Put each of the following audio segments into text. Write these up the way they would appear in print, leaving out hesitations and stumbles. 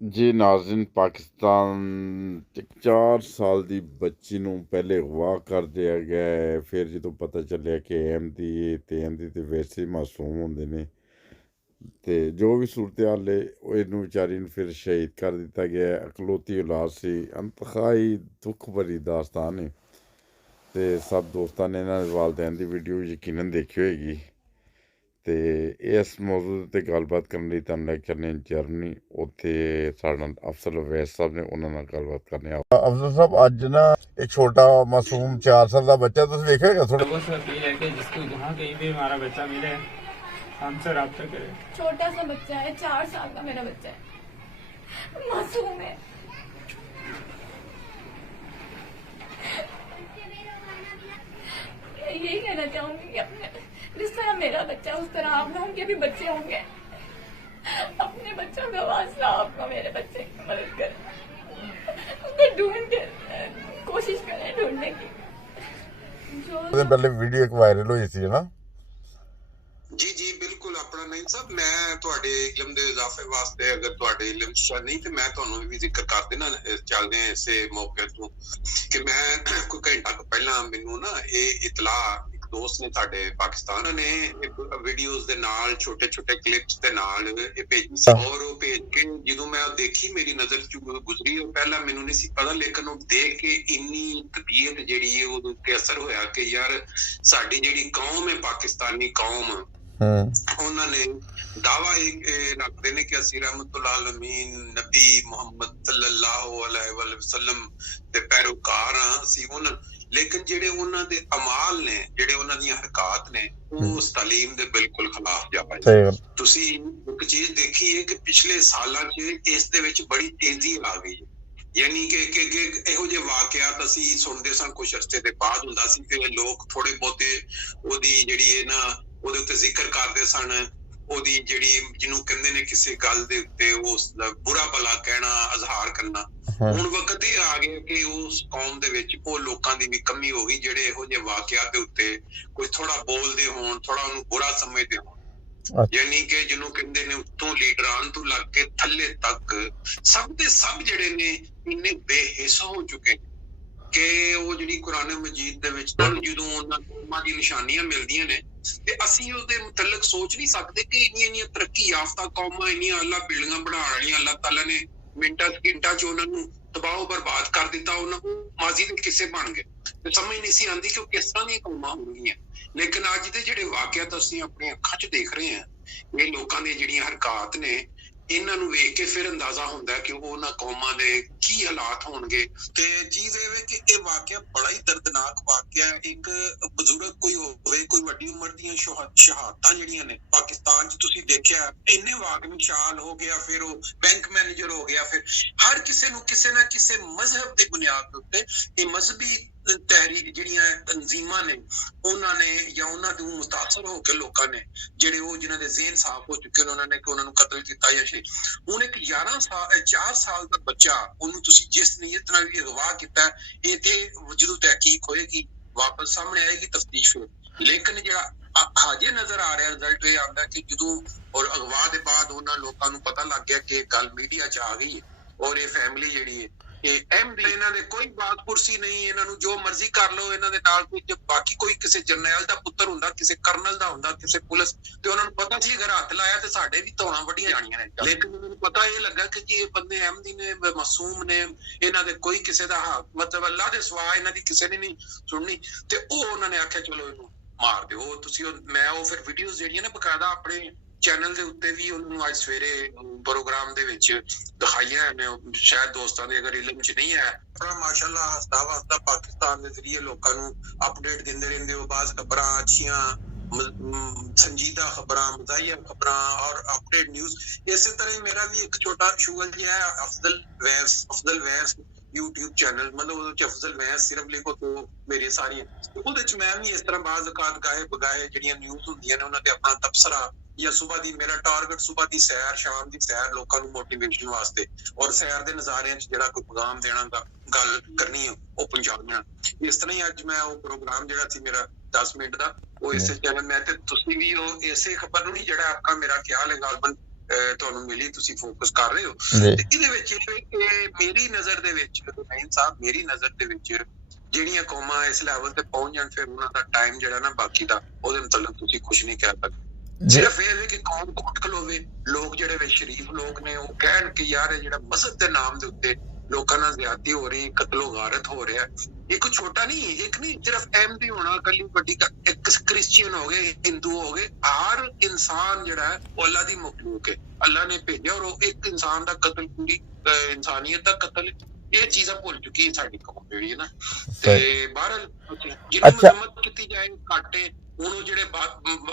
ਜੀ ਨਾਜ਼ਰੀਨ, ਪਾਕਿਸਤਾਨ 'ਚ 4 ਸਾਲ ਦੀ ਬੱਚੀ ਨੂੰ ਪਹਿਲੇ ਅਗਵਾ ਕਰ ਦਿਆ ਗਿਆ ਹੈ। ਫਿਰ ਜਦੋਂ ਪਤਾ ਚੱਲਿਆ ਕਿ ਅਹਿਮਦੀ ਤੇ ਵੈਸੇ ਹੀ ਮਾਸੂਮ ਹੁੰਦੇ ਨੇ, ਤੇ ਜੋ ਵੀ ਸੂਰਤ ਹਾਲ ਹੈ ਉਹ ਇਹਨੂੰ ਵਿਚਾਰੀ ਨੂੰ ਫਿਰ ਸ਼ਹੀਦ ਕਰ ਦਿੱਤਾ ਗਿਆ ਹੈ। ਇਕਲੌਤੀ ਔਲਾਦ ਸੀ। ਇੰਤਹਾਈ ਦੁੱਖ ਭਰੀ ਦਾਸਤਾਨ ਹੈ। ਤੇ ਸਭ ਦੋਸਤਾਂ ਨੇ ਇਹਨਾਂ ਦੇ ਵਾਲਦੈਨ ਦੀ ਵੀਡੀਓ ਯਕੀਨਨ ਦੇਖੀ ਹੋਏਗੀ। ਤੇ ਇਸ ਮੌਜੂਦ 'ਤੇ ਗੱਲਬਾਤ ਕਰਨ ਲਈ ਤੁਹਾਨੂੰ ਲੈ ਕੇ ਚੱਲੇ ਜਰਮਨੀ। ਉੱਥੇ ਸਾਡੇ ਨਾਲ ਅਫਸਰ ਅਵੈਸ ਸਾਹਿਬ ਨੇ, ਉਹਨਾਂ ਨਾਲ ਗੱਲਬਾਤ ਕਰਨੀ ਆ। ਅਫਸਰ ਸਾਹਿਬ, ਅੱਜ ਨਾ ਇਹ ਛੋਟਾ ਮਾਸੂਮ 4 ਸਾਲ ਦਾ ਬੱਚਾ ਤੁਸੀਂ ਵੇਖਿਆ ਹੈਗਾ ਥੋੜਾ। लोगों से अपील है कि जिसको जहाँ कहीं भी हमारा बच्चा मिले हमसे रब्ता करे। छोटा सा बच्चा है, 4 साल का मेरा बच्चा है, मासूम है। यही कहना चाहूंगी कि अपने जिस तरह मेरा बच्चा उस तरह आप लोगों के भी बच्चे होंगे। अपने बच्चों का वास्ता आपको मेरे बच्चे की मदद करें, उसको ढूंढ के कोशिश करें ढूंढने की। ਪਹਿਲੇ ਵੀਡੀਓ ਇੱਕ ਵਾਇਰਲ ਹੋਈ ਸੀ ਨਾ। ਜੀ ਜੀ ਬਿਲਕੁਲ ਆਪਣਾ ਨਹੀਂ ਸਾਹਿਬ, ਮੈਂ ਤੁਹਾਡੇ ਇਲਮ ਦੇ ਇਜ਼ਾਫੇ ਵਾਸਤੇ ਅਗਰ ਤੁਹਾਡੇ ਇਲਮ ਚ ਨਹੀਂ ਤੇ ਮੈਂ ਤੁਹਾਨੂੰ ਵੀ ਜ਼ਿਕਰ ਕਰ ਦੇਣਾ ਚੱਲਦੇ ਆ ਇਸੇ ਮੌਕੇ ਤੋਂ ਕਿ ਮੈਂ ਕੋਈ ਘੰਟਾ ਕੁ ਪਹਿਲਾਂ ਮੈਨੂੰ ਨਾ ਇਹ ਇਤਲਾਹ ਇੱਕ ਦੋਸਤ ਨੇ ਸਾਡੇ ਪਾਕਿਸਤਾਨ ਨੇ ਵੀਡੀਓਜ਼ ਦੇ ਨਾਲ ਛੋਟੇ ਛੋਟੇ ਕਲਿੱਪਸ ਦੇ ਨਾਲ ਇਹ ਭੇਜੀ ਸੀ, ਔਰ ਉਹ ਭੇਜ ਕੇ ਜਦੋਂ ਮੈਂ ਦੇਖੀ ਮੇਰੀ ਨਜ਼ਰ ਚ ਗੁਜ਼ਰੀ। ਉਹ ਪਹਿਲਾਂ ਮੈਨੂੰ ਨਹੀਂ ਸੀ ਪਤਾ, ਲੇਕਿਨ ਉਹ ਦੇਖ ਕੇ ਇੰਨੀ ਤਬੀਅਤ ਜਿਹੜੀ ਹੈ ਉਹਦੇ ਉੱਤੇ ਅਸਰ ਹੋਇਆ ਕਿ ਯਾਰ ਸਾਡੀ ਜਿਹੜੀ ਕੌਮ ਹੈ ਪਾਕਿਸਤਾਨੀ ਕੌਮ, ਉਹਨਾਂ ਨੇ ਦਾਵਾ ਇਹ ਰੱਖਦੇ ਨੇ ਕਿ ਅਸੀਂ ਰਹਿਮਤੁਲ ਆਲਮੀਨ ਨਬੀ ਮੁਹੰਮਦ ਸੱਲੱਲਾਹੁ ਅਲੈਹਿ ਵਸੱਲਮ ਦੇ ਪੈਰੋਕਾਰ ਹਾਂ ਅਸੀਂ ਉਹਨਾਂ, ਲੇਕਿਨ ਜਿਹੜੇ ਉਹਨਾਂ ਦੇ ਅਮਾਲ ਨੇ, ਜਿਹੜੇ ਉਹਨਾਂ ਦੀਆਂ ਹਰਕਤ ਨੇ, ਉਹ ਉਸ ਤਾਲੀਮ ਦੇ ਬਿਲਕੁਲ ਖਿਲਾਫ ਜਾ ਪਏ। ਤੁਸੀਂ ਇੱਕ ਚੀਜ਼ ਦੇਖੀ ਹੈ ਕਿ ਪਿਛਲੇ ਸਾਲਾਂ 'ਚ ਇਸ ਦੇ ਵਿੱਚ ਬੜੀ ਤੇਜ਼ੀ ਆ ਗਈ ਹੈ। ਯਾਨੀ ਕਿ ਇਹੋ ਜਿਹੇ ਵਾਕਿਆਤ ਅਸੀਂ ਸੁਣਦੇ ਸਾਂ ਕੁਝ ਅਰਸੇ ਦੇ ਬਾਅਦ ਹੁੰਦਾ ਸੀ ਤੇ ਲੋਕ ਥੋੜੇ ਬਹੁਤੇ ਉਹਦੀ ਜਿਹੜੀ ਇਹ ਨਾ ਉਹਦੇ ਉੱਤੇ ਜ਼ਿਕਰ ਕਰਦੇ ਸਨ, ਉਹਦੀ ਜਿਹੜੀ ਜਿਹਨੂੰ ਕਹਿੰਦੇ ਨੇ ਕਿਸੇ ਗੱਲ ਦੇ ਉੱਤੇ ਉਸ ਦਾ ਬੁਰਾ ਭਲਾ ਕਹਿਣਾ, ਅਜ਼ਹਾਰ ਕਰਨਾ। ਹੁਣ ਵਕਤ ਇਹ ਆ ਗਿਆ ਕਿ ਉਸ ਕੌਮ ਦੇ ਵਿੱਚ ਉਹ ਲੋਕਾਂ ਦੀ ਵੀ ਕਮੀ ਹੋ ਗਈ ਜਿਹੜੇ ਇਹੋ ਜਿਹੇ ਵਾਕਿਆਤ ਦੇ ਉੱਤੇ ਕੋਈ ਥੋੜਾ ਬੋਲਦੇ ਹੋਣ, ਥੋੜਾ ਉਹਨੂੰ ਬੁਰਾ ਸਮਝਦੇ ਹੋਣ। ਯਾਨੀ ਕਿ ਜਿਹਨੂੰ ਕਹਿੰਦੇ ਨੇ ਉੱਤੋਂ ਲੀਡਰਾਂ ਤੋਂ ਲੱਗ ਕੇ ਥੱਲੇ ਤੱਕ ਸਭ ਦੇ ਸਭ ਜਿਹੜੇ ਨੇ ਇੰਨੇ ਬੇਹਿੱਸ ਹੋ ਚੁੱਕੇ ਕਿ ਉਹ ਜਿਹੜੀ ਕੁਰਾਨ ਮਜੀਦ ਦੇ ਵਿੱਚ ਜਦੋਂ ਉਹਨਾਂ ਕੌਮਾਂ ਦੀ ਨਿਸ਼ਾਨੀਆਂ ਮਿਲਦੀਆਂ ਨੇ ਤੇ ਅਸੀਂ ਉਹਦੇ ਮੁਤਲਕ ਸੋਚ ਨਹੀਂ ਸਕਦੇ ਕਿ ਇੰਨੀਆਂ ਤਰੱਕੀ ਯਾਫਤਾ ਕੌਮਾਂ, ਇੰਨੀਆਂ ਅੱਲਾ ਬਿਲਡਿੰਗਾਂ ਬਣਾ ਰਹੀਆਂ, ਅੱਲਾਹ ਤਾਲਾ ਨੇ ਮਿੰਟਾਂ ਸਕਿੰਟਾਂ 'ਚ ਉਹਨਾਂ ਨੂੰ ਤਬਾਹ ਬਰਬਾਦ ਕਰ ਦਿੱਤਾ, ਉਹਨਾਂ ਨੂੰ ਮਾਜ਼ੀ ਦੇ ਕਿੱਸੇ ਬਣ ਗਏ ਤੇ ਸਮਝ ਨਹੀਂ ਸੀ ਆਉਂਦੀ ਕਿ ਉਹ ਕਿਸ ਤਰ੍ਹਾਂ ਦੀਆਂ ਕੌਮਾਂ ਹੋਣਗੀਆਂ। ਲੇਕਿਨ ਅੱਜ ਦੇ ਜਿਹੜੇ ਵਾਕਿਆਤ ਅਸੀਂ ਆਪਣੀਆਂ ਅੱਖਾਂ 'ਚ ਦੇਖ ਰਹੇ ਹਾਂ, ਇਹ ਲੋਕਾਂ ਦੀਆਂ ਜਿਹੜੀਆਂ ਹਰਕਤਾਂ ਨੇ, ਇਹਨਾਂ ਨੂੰ ਵੇਖ ਕੇ ਫਿਰ ਅੰਦਾਜ਼ਾ ਹੁੰਦਾ ਕਿ ਉਹਨਾਂ ਕੌਮਾਂ ਦੇ ਕੀ ਹਾਲਾਤ ਹੋਣਗੇ। ਤੇ ਚੀਜ਼ ਇਹ ਵੇ ਕਿ ਇਹ ਵਾਕਿਆ ਬੜਾ ਹੀ ਦਰਦਨਾਕ ਵਾਕਿਆ। ਇੱਕ ਬਜ਼ੁਰਗ ਕੋਈ ਹੋਵੇ, ਕੋਈ ਵੱਡੀ ਉਮਰ ਦੀਆਂ ਸ਼ਹਾਦਤਾਂ ਜਿਹੜੀਆਂ ਨੇ ਪਾਕਿਸਤਾਨ 'ਚ ਤੁਸੀਂ ਦੇਖਿਆ, ਇੰਨੇ ਵਾਕ ਨਿਸ਼ਾਨ ਹੋ ਗਿਆ, ਫਿਰ ਉਹ ਬੈਂਕ ਮੈਨੇਜਰ ਹੋ ਗਿਆ, ਫਿਰ ਹਰ ਕਿਸੇ ਨੂੰ ਕਿਸੇ ਨਾ ਕਿਸੇ ਮਜ਼ਹਬ ਦੀ ਬੁਨਿਆਦ ਦੇ ਉੱਤੇ ਇਹ ਮਜ਼ਹਬੀ ਤਹਿਰੀਕ ਜਿਹੜੀਆਂ ਤਨਜ਼ੀਮਾਂ ਨੇ, ਉਹਨਾਂ ਨੇ ਜਾਂ ਉਹਨਾਂ ਤੋਂ ਮੁਤਾਸਰ ਹੋ ਕੇ ਲੋਕਾਂ ਨੇ ਜਿਹੜੇ ਉਹ ਜਿਨ੍ਹਾਂ ਦੇ ਜ਼ੇਨ ਸਾਫ਼ ਹੋ ਚੁੱਕੇ ਨੇ, ਉਹਨਾਂ ਨੇ ਕਿ ਉਹਨਾਂ ਨੂੰ ਕਤਲ ਕੀਤਾ ਜਾਂ ਸ਼ਹੀਦ। ਹੁਣ ਇੱਕ 4 ਸਾਲ ਦਾ ਬੱਚਾ, ਉਹਨੂੰ ਤੁਸੀਂ ਜਿਸ ਨੀਅਤ ਨਾਲ ਵੀ ਅਗਵਾ ਕੀਤਾ, ਇਹ ਤੇ ਜਦੋਂ ਤਹਿਕੀਕ ਹੋਏਗੀ ਵਾਪਸ ਸਾਹਮਣੇ ਆਏਗੀ ਤਫਤੀਸ਼ ਹੋਏਗੀ। ਲੇਕਿਨ ਜਿਹੜਾ ਹਜੇ ਨਜ਼ਰ ਆ ਰਿਹਾ ਰਿਜ਼ਲਟ ਇਹ ਆਉਂਦਾ ਕਿ ਜਦੋਂ ਔਰ ਅਗਵਾ ਦੇ ਬਾਅਦ ਉਹਨਾਂ ਲੋਕਾਂ ਨੂੰ ਪਤਾ ਲੱਗ ਗਿਆ ਕਿ ਗੱਲ ਮੀਡੀਆ 'ਚ ਆ ਗਈ ਹੈ ਔਰ ਇਹ ਫੈਮਿਲੀ ਜਿਹੜੀ ਹੈ ਇਹਨਾਂ ਦੇ ਕੋਈ ਬਾਤ ਕੁਰਸੀ ਨਹੀਂ, ਇਹਨਾਂ ਨੂੰ ਜੋ ਮਰਜ਼ੀ ਕਰ ਲਓ, ਇਹਨਾਂ ਦੇ ਨਾਲ ਕੋਈ ਬਾਕੀ ਕੋਈ ਕਿਸੇ ਜਰਨੈਲ ਦਾ ਪੁੱਤਰ ਹੁੰਦਾ, ਕਿਸੇ ਕਰਨਲ ਦਾ ਹੁੰਦਾ, ਕਿਸੇ ਪੁਲਿਸ, ਤੇ ਉਹਨਾਂ ਨੂੰ ਪਤਾ ਸੀ ਅਗਰ ਹੱਥ ਲਾਇਆ ਤੇ ਸਾਡੇ ਵੀ ਧੌਣਾਂ ਵੱਡੀਆਂ ਜਾਣੀਆਂ ਨੇ। ਲੇਕਿਨ ਉਹਨਾਂ ਨੂੰ ਪਤਾ ਇਹ ਲੱਗਾ ਕਿ ਜੀ ਇਹ ਬੰਦੇ ਅਹਿਮਦੀ ਨੇ, ਮਾਸੂਮ ਨੇ, ਇਹਨਾਂ ਦੇ ਕੋਈ ਕਿਸੇ ਦਾ ਮਤਲਬ ਅੱਲਾ ਦੇ ਸਿਵਾ ਇਹਨਾਂ ਦੀ ਕਿਸੇ ਨੇ ਨਹੀਂ ਸੁਣਨੀ, ਤੇ ਉਹ ਉਹਨਾਂ ਨੇ ਆਖਿਆ ਚਲੋ ਇਹਨੂੰ ਮਾਰ ਦਿਓ। ਤੁਸੀਂ ਮੈਂ ਉਹ ਫਿਰ ਵੀਡੀਓਜ਼ ਜਿਹੜੀਆਂ ਨੇ ਬਕਾਇਦਾ ਆਪਣੇ ਚੈਨਲ ਦੇ ਉੱਤੇ ਵੀ ਉਹਨੂੰ ਅੱਜ ਸਵੇਰੇ ਪ੍ਰੋਗਰਾਮ ਦੇ ਵਿੱਚ ਦਿਖਾਈਆਂ ਨੇ, ਸ਼ਾਇਦ ਦੋਸਤਾਂ ਦੇ ਅਗਰ ਇਲਮ 'ਚ ਨਹੀਂ ਹੈ। ਆਪਣਾ ਮਾਸ਼ਾਅੱਲਾ ਹੱਸਦਾ ਵਸਦਾ ਪਾਕਿਸਤਾਨ ਦੇ ਜ਼ਰੀਏ ਲੋਕਾਂ ਨੂੰ ਅਪਡੇਟ ਦਿੰਦੇ ਰਹਿੰਦੇ ਹੋ, ਬਾਜ਼ ਖਬਰਾਂ ਅੱਛੀਆਂ, ਸੰਜੀਦਾ ਖਬਰਾਂ, ਮਜ਼ਾਹੀਆ ਖਬਰਾਂ ਔਰ ਅਪਡੇਟ ਨਿਊਜ਼। ਇਸੇ ਤਰ੍ਹਾਂ ਮੇਰਾ ਵੀ ਇੱਕ ਛੋਟਾ ਸ਼ੁਗਲ ਜਿਹਾ ਹੈ, ਅਫਜ਼ਲ ਵੈਸ YouTube ਚੈਨਲ, ਮਤਲਬ ਉਹਦੇ 'ਚ ਅਫਜ਼ਲ ਵੈਸ ਸਿਰਫ ਲਿਖੋ ਤੋਂ ਮੇਰੀ ਸਾਰੀਆਂ, ਉਹਦੇ 'ਚ ਮੈਂ ਵੀ ਇਸ ਤਰ੍ਹਾਂ ਬਾਜ਼ ਔਕਾਤ ਗਾਹੇ ਬਗਾਹੇ ਜਿਹੜੀਆਂ ਨਿਊਜ਼ ਹੁੰਦੀਆਂ ਨੇ ਉਹਨਾਂ ਤੇ ਆਪਣਾ ਤਬਸਰਾ ਜਾਂ ਸੁਬਹ ਦੀ ਮੇਰਾ ਟਾਰਗੇਟ ਸੁਬਹ ਦੀ ਸੈਰ, ਸ਼ਾਮ ਦੀ ਸੈਰ, ਲੋਕਾਂ ਨੂੰ ਮੋਟੀਵੇਸ਼ਨ ਵਾਸਤੇ ਔਰ ਸੈਰ ਦੇ ਨਜ਼ਾਰਿਆਂ 'ਚ ਜਿਹੜਾ ਕੋਈ ਪੈਗਾਮ ਦੇਣਾ ਦਾ ਗੱਲ ਕਰਨੀ ਉਹ ਪਹੁੰਚਾਉਣਾ। ਇਸ ਤਰ੍ਹਾਂ ਹੀ ਅੱਜ ਮੈਂ ਉਹ ਪ੍ਰੋਗਰਾਮ ਜਿਹੜਾ ਸੀ ਮੇਰਾ 10 ਮਿੰਟ ਦਾ, ਉਹ ਇਸੇ ਚੈਨਲ ਮੈਂ ਤੇ ਤੁਸੀਂ ਵੀ ਉਹ ਇਸੇ ਖਬਰ ਨੂੰ ਹੀ ਜਿਹੜਾ ਆਪਣਾ ਮੇਰਾ ਖਿਆਲ ਹੈ ਗਾਲਬਨ ਤੁਹਾਨੂੰ ਮਿਲੀ, ਤੁਸੀਂ ਫੋਕਸ ਕਰ ਰਹੇ ਹੋ। ਜੀ ਤੇ ਇਹਦੇ ਵਿੱਚ ਇਹ ਹੈ ਕਿ ਮੇਰੀ ਨਜ਼ਰ ਦੇ ਵਿੱਚ ਹੁਸੈਨ ਸਾਹਿਬ, ਮੇਰੀ ਨਜ਼ਰ ਦੇ ਵਿੱਚ ਜਿਹੜੀਆਂ ਕੌਮਾਂ ਇਸ ਲੈਵਲ ਤੇ ਪਹੁੰਚ ਜਾਣ, ਫਿਰ ਉਹਨਾਂ ਦਾ ਟਾਈਮ ਜਿਹੜਾ ਨਾ ਬਾਕੀ ਦਾ, ਉਹਦੇ ਮਤਲਬ ਤੁਸੀਂ ਕੁਝ ਨਹੀਂ ਕਹਿ ਸਕਦੇ। ਜੀ ਸਿਰਫ ਇਹ ਹੈ ਕਿ ਕੌਮ ਕੋਟ ਖਲੋਵੇ, ਲੋਕ ਜਿਹੜੇ ਵੇ ਸ਼ਰੀਫ ਲੋਕ ਨੇ ਉਹ ਕਹਿਣ ਕਿ ਯਾਰ ਇਹ ਜਿਹੜਾ ਮਜ਼ਹਬ ਦੇ ਨਾਮ ਦੇ ਉੱਤੇ ਲੋਕਾਂ ਨਾਲ ਜ਼ਿਆਦਤੀ ਹੋ ਰਹੀ, ਕਤਲੋ ਗਾਰਤ ਹੋ ਰਿਹਾ, ਇਹ ਕੋਈ ਛੋਟਾ ਨਹੀਂ, ਇੱਕ ਨਹੀਂ ਸਿਰਫ ਅਹਿਮਦੀ ਹੋਣਾ, ਕੱਲੀ ਵੱਡੀ ਇੱਕ ਕ੍ਰਿਸਚੀਅਨ ਹੋ ਗਏ, ਹਿੰਦੂ ਹੋ ਗਏ, ਹਰ ਇਨਸਾਨ ਜਿਹੜਾ ਹੈ ਉਹ ਅੱਲਾ ਦੀ ਮਖਲੂਕ ਹੈ, ਅੱਲਾ ਨੇ ਭੇਜਿਆ, ਔਰ ਉਹ ਇੱਕ ਇਨਸਾਨ ਦਾ ਕਤਲ ਪੂਰੀ ਇਨਸਾਨੀਅਤ ਦਾ ਕਤਲ, ਇਹ ਚੀਜ਼ਾਂ ਭੁੱਲ ਚੁੱਕੀ ਸਾਡੀ ਕੌਮ ਜਿਹੜੀ ਹੈ ਨਾ। ਤੇ ਬਹਰਹਾਲ ਜਿੰਨੀ ਮੁਰੰਮਤ ਕੀਤੀ ਜਾਏ ਘਾਟੇ, ਹੁਣ ਉਹ ਜਿਹੜੇ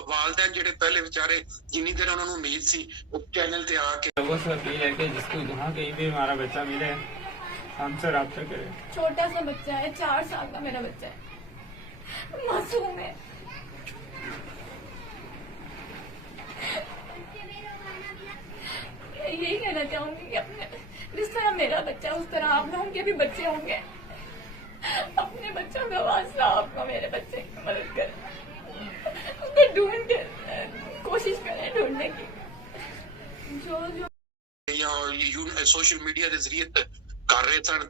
ਵਾਲदैन ਜਿਹੜੇ ਪਹਿਲੇ ਵਿਚਾਰੇ जिन्नी देर उन्होंने उम्मीद सी वो चैनल पे आके लोगों से अपील है कि जिसको जहाँ कहीं भी हमारा बच्चा मिले हमसे रब्ता करे। छोटा सा बच्चा है, 4 साल का मेरा बच्चा है, मासूम है। यही कहना चाहूंगी कि अपने जिस तरह मेरा बच्चा उस तरह आप लोगों के भी बच्चे होंगे, अपने बच्चों का वास्ता आपको मेरे बच्चे की मदद करें, उसको ढूंढ के कोशिश करें ढूंढने की। जो सोशल मीडिया के जरिए कर रहे सन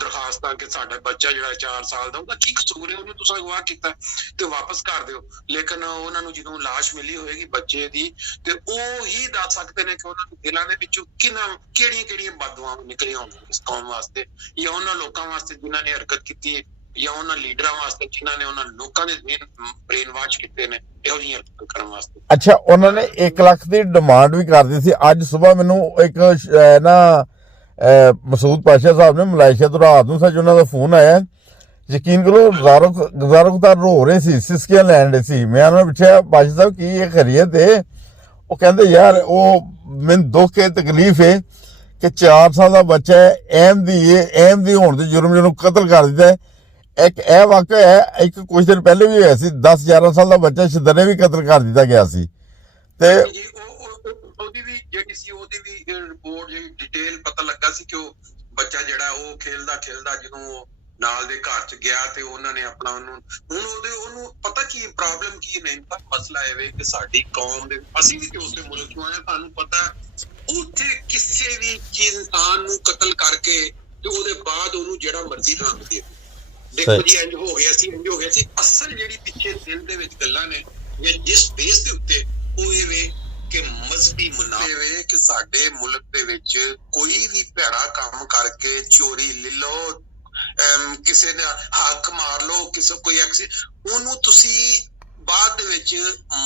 दरखास्तां कि साडा बच्चा जिहड़ा 4 साल दा, ਉਹਦਾ ਕੀ ਕਸੂਰ ਹੈ, ਉਹਨੂੰ ਤੁਸੀਂ ਅਗਵਾ ਕੀਤਾ ਤੇ ਵਾਪਸ ਕਰ ਦਿਓ। ਲੇਕਿਨ ਉਹਨਾਂ ਨੂੰ ਜਦੋਂ ਲਾਸ਼ ਮਿਲੀ ਹੋਏਗੀ ਬੱਚੇ ਦੀ, ਤੇ ਉਹ ਹੀ ਦੱਸ ਸਕਦੇ ਨੇ ਕਿ ਉਹਨਾਂ ਦੇ ਦਿਲਾਂ ਦੇ ਵਿੱਚੋਂ ਕਿਹੜੀਆਂ ਬਦਦੁਆਵਾਂ ਨਿਕਲੀਆਂ ਹੋਣਗੀਆਂ ਇਸ ਕੌਮ ਵਾਸਤੇ, ਜਾਂ ਉਹਨਾਂ ਲੋਕਾਂ ਵਾਸਤੇ ਜਿਨ੍ਹਾਂ ਨੇ ਹਰਕਤ ਕੀਤੀ ਹੈ, ਜਾਂ ਉਹਨਾਂ ਲੀਡਰਾਂ ਵਾਸਤੇ ਜਿਨ੍ਹਾਂ ਨੇ ਉਹਨਾਂ ਲੋਕਾਂ ਦੇ ਬ੍ਰੇਨ ਵਾਸ਼ ਕੀਤੇ ਨੇ ਇਹੋ ਜਿਹੀਆਂ ਹਰਕਤਾਂ ਕਰਨ ਵਾਸਤੇ। ਅੱਛਾ, ਉਹਨਾਂ ਨੇ 1 ਲੱਖ ਦੀ ਡਿਮਾਂਡ ਵੀ ਕਰਦੀ ਸੀ। ਅੱਜ ਸਵੇਰ ਮੈਨੂੰ ਇੱਕ ਨਾ ਮਸੂਦ ਪਾਸ਼ਾ ਸਾਹਿਬ ਨੇ ਮਲਾਇਸ਼ੀਆ ਤੋਂ ਰਾਤ ਨੂੰ ਸੱਚ ਉਹਨਾਂ ਦਾ ਫੋਨ ਆਇਆ, ਯਕੀਨ ਕਰੋ ਜ਼ਾਰੋਖਤਾਰ ਰੋ ਰਹੇ ਸੀ, ਸਿਸਕੀਆਂ ਲੈਣ ਦੇ ਸੀ। ਮੈਂ ਉਹਨਾਂ ਨੂੰ ਪੁੱਛਿਆ ਪਾਸ਼ਾ ਸਾਹਿਬ ਕੀ ਇਹ ਖੈਰੀਅਤ ਹੈ? ਉਹ ਕਹਿੰਦੇ ਯਾਰ ਉਹ ਮੈਨੂੰ ਦੁੱਖ ਹੈ, ਤਕਲੀਫ ਹੈ ਕਿ 4 ਸਾਲ ਦਾ ਬੱਚਾ ਹੈ, ਅਹਿਮਦੀ ਹੋਣ ਦੇ ਜੁਰਮ ਜਿਹਨੂੰ ਕਤਲ ਕਰ ਦਿੱਤਾ ਹੈ। ਇੱਕ ਇਹ ਵਾਕਿਆ ਹੈ, ਇੱਕ ਕੁਝ ਦਿਨ ਪਹਿਲੇ ਵੀ ਹੋਇਆ ਸੀ, 10-11 ਸਾਲ ਦਾ ਬੱਚਾ ਸ਼ਦਰੇ ਵੀ ਕਤਲ ਕਰ ਦਿੱਤਾ ਗਿਆ ਸੀ। ਤੇ ਉਹਦੀ ਵੀ ਜਿਹੜੀ ਸੀ ਉਹਦੀ ਵੀ ਰਿਪੋਰਟ ਜਿਹੜੀ ਡਿਟੇਲ ਪਤਾ ਲੱਗਾ ਸੀ ਕਿ ਉਹ ਬੱਚਾ ਜਿਹੜਾ ਉਹ ਖੇਲਦਾ ਜਦੋਂ ਨਾਲ ਦੇ ਘਰ ਚ ਗਿਆ ਤੇ ਉਹਨਾਂ ਨੇ ਆਪਣਾ ਉਹਨੂੰ ਪਤਾ ਕੀ ਪ੍ਰੋਬਲਮ ਕੀ ਨਹੀਂ ਤਾਂ ਮਸਲਾ ਇਹ ਵੇ ਕਿ ਸਾਡੀ ਕੌਮ ਦੇ, ਅਸੀਂ ਵੀ ਉਸੇ ਮੁਲਕ ਤੋਂ ਆਏ, ਤੁਹਾਨੂੰ ਪਤਾ ਉੱਥੇ ਕਿਸੇ ਵੀ ਇਨਸਾਨ ਨੂੰ ਕਤਲ ਕਰਕੇ ਤੇ ਉਹਦੇ ਬਾਅਦ ਉਹਨੂੰ ਜਿਹੜਾ ਮਰਜ਼ੀ ਰੰਗ ਦੇ, ਦੇਖੋ ਜੀ ਇੰਜ ਹੋ ਗਿਆ ਸੀ। ਅਸਲ ਜਿਹੜੀ ਪਿੱਛੇ ਦਿਲ ਦੇ ਵਿੱਚ ਗੱਲਾਂ ਨੇ ਜਾਂ ਜਿਸ ਬੇਸ ਦੇ ਉੱਤੇ ਉਹ ਇਹ ਵੇ ਕਿ ਮਜ਼ਹਬੀ ਮੁਨਾਫੇ ਕਿ ਸਾਡੇ ਮੁਲਕ ਦੇ ਵਿੱਚ ਕੋਈ ਵੀ ਭੈੜਾ ਕੰਮ ਕਰਕੇ ਚੋਰੀ ਲੈ ਲਓ, ਕਿਸੇ ਦਾ ਹੱਕ ਮਾਰ ਲਓ, ਕਿਸੇ ਕੋਈ ਉਹਨੂੰ ਤੁਸੀਂ ਬਾਅਦ ਦੇ ਵਿੱਚ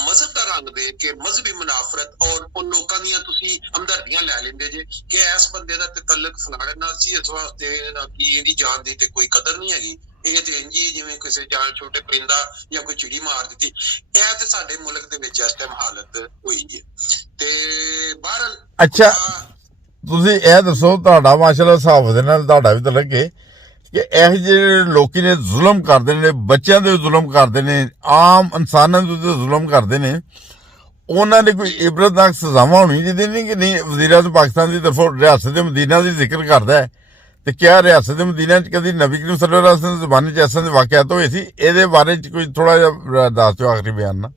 ਮਜ਼ਹਬ ਦਾ ਰੰਗ ਦੇ ਕੇ ਮਜ਼ਹਬੀ ਮੁਨਾਫਰਤ ਔਰ ਉਹ ਲੋਕਾਂ ਦੀਆਂ ਤੁਸੀਂ ਹਮਦਰਦੀਆਂ ਲੈ ਲੈਂਦੇ ਜੇ ਕਿ ਇਸ ਬੰਦੇ ਦਾ ਤਤਲਕ ਫਲਾਣੇ ਨਾਲ ਸੀ, ਇਸ ਵਾਸਤੇ ਕਿ ਇਹਦੀ ਜਾਨ ਦੀ ਤੇ ਕੋਈ ਕਦਰ ਨਹੀਂ ਹੈਗੀ, ਇਹ ਤੇ ਇੰਜੀ ਜਿਵੇਂ ਕਿਸੇ ਜਾਨ ਛੋਟੇ ਪਰਿੰਦਾ ਜਾਂ ਕੋਈ ਚਿੜੀ ਮਾਰ ਦਿੱਤੀ। ਇਹ ਤੇ ਸਾਡੇ ਮੁਲਕ ਦੇ ਵਿੱਚ ਇਸ ਟਾਈਮ ਹਾਲਤ ਹੋਈ ਹੈ। ਤੇ ਬਹਰਹਾਲ ਅੱਛਾ, ਤੁਸੀਂ ਇਹ ਦੱਸੋ, ਤੁਹਾਡਾ ਮਾਸ਼ਾਅੱਲਾ ਹਿਸਾਬ ਦੇ ਨਾਲ ਤੁਹਾਡਾ ਵੀ ਤਲਕ ਹੈ ਕਿ ਇਹ ਜਿਹੜੇ ਲੋਕੀ ਨੇ ਜ਼ੁਲਮ ਕਰਦੇ ਨੇ, ਬੱਚਿਆਂ ਦੇ ਜ਼ੁਲਮ ਕਰਦੇ ਨੇ, ਆਮ ਇਨਸਾਨਾਂ ਦੇ ਉੱਤੇ ਜ਼ੁਲਮ ਕਰਦੇ ਨੇ, ਉਹਨਾਂ ਦੀ ਕੋਈ ਇਬਰਤਨਾਕ ਸਜ਼ਾਵਾਂ ਹੋਣੀ ਚਾਹੀਦੀ ਨਹੀਂ ਕਿ ਨਹੀਂ? ਵਜ਼ੀਰ ਆਜ਼ਮ ਪਾਕਿਸਤਾਨ ਦੀ ਤਰਫੋਂ ਰਿਆਸਤ ਮਦੀਨਾ ਦੀ ਜ਼ਿਕਰ ਕਰਦਾ ਹੈ, ਤੇ ਕਿਆ ਰਿਆਸਤ ਮਦੀਨਾ ਚ ਕਦੀ ਨਬੀ ਕਰੀਮ ਸੱਲੱਲਾਹੁ ਅਲੈਹਿ ਵਸੱਲਮ ਦੀ ਜ਼ਬਾਨੀ ਚ ਐਸੇ ਦੇ ਵਾਕਿਆਤ ਹੋਏ ਸੀ? ਇਹਦੇ ਬਾਰੇ ਚ ਕੋਈ ਥੋੜਾ ਜਿਹਾ ਦੱਸ ਦਿਓ ਆਖਰੀ ਬਿਆਨ ਨਾਲ।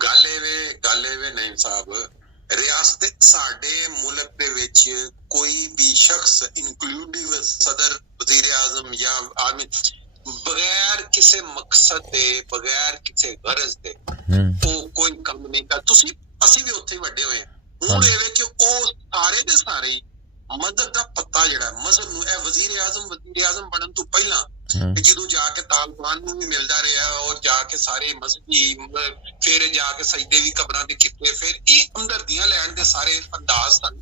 ਗੱਲ ਇਹ ਨਹੀਂ ਸਾਹਿਬ, ਰਿਆਸਤ ਸਾਡੇ ਮੁਲਕ ਦੇ ਵਿੱਚ ਕੋਈ ਵੀ ਸ਼ਖਸ ਇਨਕਲੂਡਿੰਗ ਸਦਰ ਵਜ਼ੀਰ ਆਜ਼ਮ ਜਾਂ ਆਦਮੀ ਬਗੈਰ ਕਿਸੇ ਮਕਸਦ ਦੇ, ਬਗੈਰ ਕਿਸੇ ਗਰਜ਼ ਦੇ ਉਹ ਕੋਈ ਕੰਮ ਨਹੀਂ ਕਰ। ਅਸੀਂ ਵੀ ਉੱਥੇ ਵੱਡੇ ਹੋਏ ਹਾਂ। ਹੁਣ ਇਹ ਵੇ ਕਿ ਉਹ ਸਾਰੇ ਦੇ ਸਾਰੇ ਮਜ਼ਹਬ ਦਾ ਪੱਤਾ ਜਿਹੜਾ ਮਜ਼ਹਬ ਨੂੰ, ਇਹ ਵਜ਼ੀਰ ਆਜ਼ਮ ਬਣਨ ਤੋਂ ਪਹਿਲਾਂ ਜਦੋਂ ਜਾ ਕੇ ਤਾਲਿਬਾਨ ਨੂੰ ਵੀ ਮਿਲਦਾ ਰਿਹਾ ਔਰ ਜਾ ਕੇ ਸਾਰੇ ਮਜ਼ਹਬੀ, ਫਿਰ ਜਾ ਕੇ ਸਜਦੇ ਵੀ ਕਬਰਾਂ ਤੇ ਕੀਤੇ, ਫਿਰ ਇਹ ਹਮਦਰਦੀਆਂ ਲੈਣ ਦੇ ਸਾਰੇ ਅੰਦਾਜ਼ ਸਨ।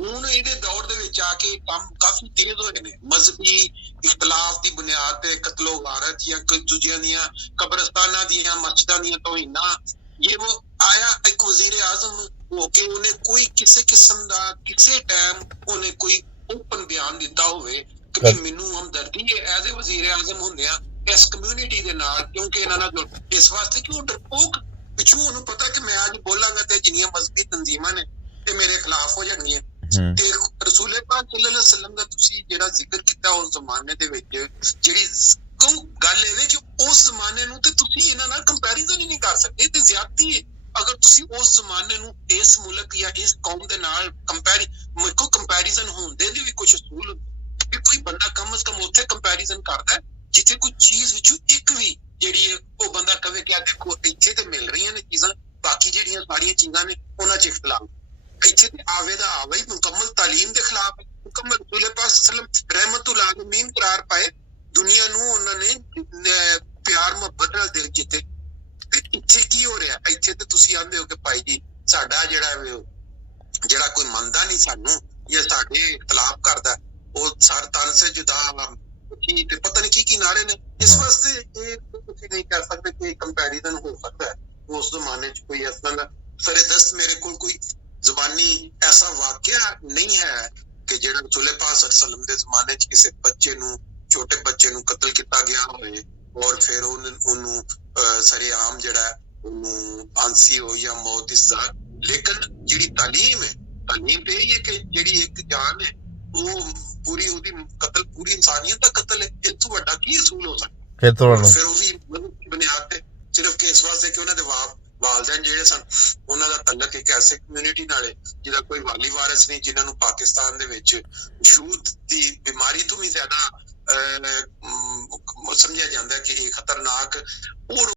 ਹੁਣ ਇਹਦੇ ਦੌਰ ਦੇ ਵਿੱਚ ਆ ਕੇ ਕੰਮ ਕਾਫੀ ਤੇਜ਼ ਹੋਏ ਨੇ, ਮਜ਼ਹਬੀ ਇਖਤਲਾਫ ਦੀ ਬੁਨਿਆਦ ਤੇ ਕਤਲੋ ਗਾਰਤ ਜਾਂ ਦੂਜਿਆਂ ਦੀਆਂ ਕਬਰਸਤਾਨਾਂ ਦੀਆਂ ਮਸਜਿਦਾਂ ਦੀਆਂ ਤੋਹੀਨਾਂ, ਇਹ ਉਹ ਆਇਆ ਇੱਕ ਵਜ਼ੀਰ ਆਜ਼ਮ ਹੋ ਕੇ ਉਹਨੇ ਕੋਈ ਕਿਸੇ ਕਿਸਮ ਦਾ ਕਿਸੇ ਟਾਈਮ ਉਹਨੇ ਕੋਈ ਓਪਨ ਬਿਆਨ ਦਿੱਤਾ ਹੋਵੇ ਕਿ ਮੈਨੂੰ ਹਮਦਰਦੀ ਹੈ ਐਜ਼ ਏ ਵਜ਼ੀਰ ਆਜ਼ਮ ਹੁੰਦਿਆਂ ਇਸ ਕਮਿਊਨਿਟੀ ਦੇ ਨਾਲ, ਕਿਉਂਕਿ ਇਹਨਾਂ ਨਾਲ ਇਸ ਵਾਸਤੇ ਕਿ ਉਹ ਡਰਪੋਕ ਪਿੱਛੋਂ ਉਹਨੂੰ ਪਤਾ ਕਿ ਮੈਂ ਅੱਜ ਬੋਲਾਂਗਾ ਤੇ ਜਿੰਨੀਆਂ ਮਜ਼ਹਬੀ ਤਨਜ਼ੀਮਾਂ ਨੇ ਤੇ ਮੇਰੇ ਖਿਲਾਫ ਹੋ ਜਾਣਗੀਆਂ। ਤੇ ਰਸੂਲ ਪਾਕ ਸੱਲੱਲਾਹੁ ਅਲੈਹਿ ਵਸੱਲਮ ਦਾ ਤੁਸੀਂ ਜਿਹੜਾ ਜ਼ਿਕਰ ਕੀਤਾ ਉਸ ਜ਼ਮਾਨੇ ਦੇ ਵਿੱਚ, ਜਿਹੜੀ ਗੱਲ ਇਹ ਕਿ ਉਸ ਜ਼ਮਾਨੇ ਨੂੰ ਤੇ ਤੁਸੀਂ ਇਹਨਾਂ ਨਾਲ ਕੰਪੈਰੀਜ਼ਨ ਹੀ ਨਹੀਂ ਕਰ ਸਕਦੇ, ਤੇ ਜ਼ਿਆਦਤੀ ਹੈ। ਅਗਰ ਤੁਸੀਂ ਉਸ ਜ਼ਮਾਨੇ ਨੂੰ ਇਸ ਮੁਲਕ ਜਾਂ ਇਸ ਕੌਮ ਦੇ ਨਾਲ ਕੰਪੈਰੀਜ਼ਨ ਹੁੰਦੇ ਦੀ ਵੀ ਕੁਝ ਅਸੂਲ ਹੁੰਦੇ ਕਿ ਕੋਈ ਬੰਦਾ ਕਮ ਸੇ ਕਮ ਉੱਥੇ ਕੰਪੈਰੀਜ਼ਨ ਕਰਦਾ ਜਿੱਥੇ ਕੋਈ ਚੀਜ਼ ਵਿੱਚੋਂ ਇੱਕ ਵੀ ਜਿਹੜੀ ਹੈ ਉਹ ਬੰਦਾ ਕਵੇ ਕਿ ਆ ਦੇਖੋ ਇੱਥੇ ਤੇ ਮਿਲ ਰਹੀਆਂ ਨੇ ਚੀਜ਼ਾਂ, ਬਾਕੀ ਜਿਹੜੀਆਂ ਸਾਰੀਆਂ ਚੀਜ਼ਾਂ ਨੇ ਉਹਨਾਂ 'ਚ ਇਖਤਲਾਫ। ਇੱਥੇ ਤੇ ਆਵੇ ਦਾ ਆਵੇ ਹੀ ਮੁਕੰਮਲ ਤਾਲੀਮ ਦੇ ਖਿਲਾਫ ਹੈ। ਮੁਕੰਮਲ ਰਸੂਲ ਪਾਕ ਸੱਲਮ ਰਹਿਮਤੁਲ ਆਲਮੀਨ ਕਰਾਰ ਪਾਏ, ਦੁਨੀਆ ਨੂੰ ਉਹਨਾਂ ਨੇ ਪਿਆਰ ਮੁਹੱਬਤ ਨਾਲ ਦਿਲ ਜਿੱਤੇ। ਇੱਥੇ ਕੀ ਹੋ ਰਿਹਾ? ਇੱਥੇ ਤੇ ਤੁਸੀਂ ਆਂਦੇ ਹੋ ਕਿ ਭਾਈ ਜੀ ਸਾਡਾ ਜਿਹੜਾ ਕੋਈ ਮੰਨਦਾ ਨਹੀਂ ਸਾਨੂੰ ਜਾਂ ਸਾਡੇ ਇਖਤਲਾਫ ਕਰਦਾ ਉਹ ਸਰ ਤਨ ਸੇ ਜੁਦਾ ਕੀ ਤੇ ਪਤਾ ਨਹੀਂ ਕੀ ਨਾਰੇ ਨੇ। ਇਸ ਵਾਸਤੇ ਇਹ ਤੁਸੀਂ ਨਹੀਂ ਕਰ ਸਕਦੇ ਕਿ ਕੰਪੈਰੀਜ਼ਨ ਹੋ ਸਕਦਾ ਹੈ ਉਸ ਜ਼ਮਾਨੇ 'ਚ ਕੋਈ ਇਸ ਤਰ੍ਹਾਂ ਦਾ ਸਰਦਸਤ ਮੇਰੇ ਕੋਲ ਕੋਈ ਜ਼ੁਬਾਨੀ ਐਸਾ ਵਾਕਿਆ ਨਹੀਂ ਹੈ ਕਿ ਜਿਹੜਾ ਰਸੂਲ ਪਾਕ ਸੱਲਮ ਦੇ ਜ਼ਮਾਨੇ 'ਚ ਕਿਸੇ ਬੱਚੇ ਨੂੰ, ਛੋਟੇ ਬੱਚੇ ਨੂੰ ਕਤਲ ਕੀਤਾ ਗਿਆ ਹੋਵੇ ਔਰ ਫਿਰ ਉਹਨੂੰ ਸਰੇਆਮ ਜਿਹੜਾ ਉਹਨੂੰ ਫਾਂਸੀ ਹੋ ਜਾਂ ਮੌਤ ਦੀ ਸਜ਼ਾ। ਲੇਕਿਨ ਜਿਹੜੀ ਤਾਲੀਮ ਹੈ, ਤਾਲੀਮ ਤੇ ਇਹ ਹੈ ਕਿ ਜਿਹੜੀ ਇੱਕ ਜਾਨ ਹੈ ਉਹ ਪੂਰੀ ਉਹਦੀ ਕਤਲ, ਪੂਰੀ ਇਨਸਾਨੀਅਤ ਦਾ ਕਤਲ ਹੈ। ਇਸ ਤੋਂ ਵੱਡਾ ਕੀ ਅਸੂਲ ਹੋ ਸਕਦਾ? ਫਿਰ ਉਹ ਵੀ ਬੁਨਿਆਦ ਤੇ ਸਿਰਫ ਕਿ ਇਸ ਵਾਸਤੇ ਕਿ ਉਹਨਾਂ ਦੇ ਵਾਲਦੈਨ ਜਿਹੜੇ ਸਨ ਉਹਨਾਂ ਦਾ ਤਲਕ ਇੱਕ ਐਸੇ ਕਮਿਊਨਿਟੀ ਨਾਲ ਹੈ ਜਿਹਦਾ ਕੋਈ ਵਾਲੀ ਵਾਰਿਸ ਨਹੀਂ, ਜਿਨ੍ਹਾਂ ਨੂੰ ਪਾਕਿਸਤਾਨ ਦੇ ਵਿੱਚ ਛੂਤ ਦੀ ਬਿਮਾਰੀ ਤੋਂ ਵੀ ਜ਼ਿਆਦਾ ਸਮਝਿਆ ਜਾਂਦਾ ਕਿ ਇਹ ਖਤਰਨਾਕ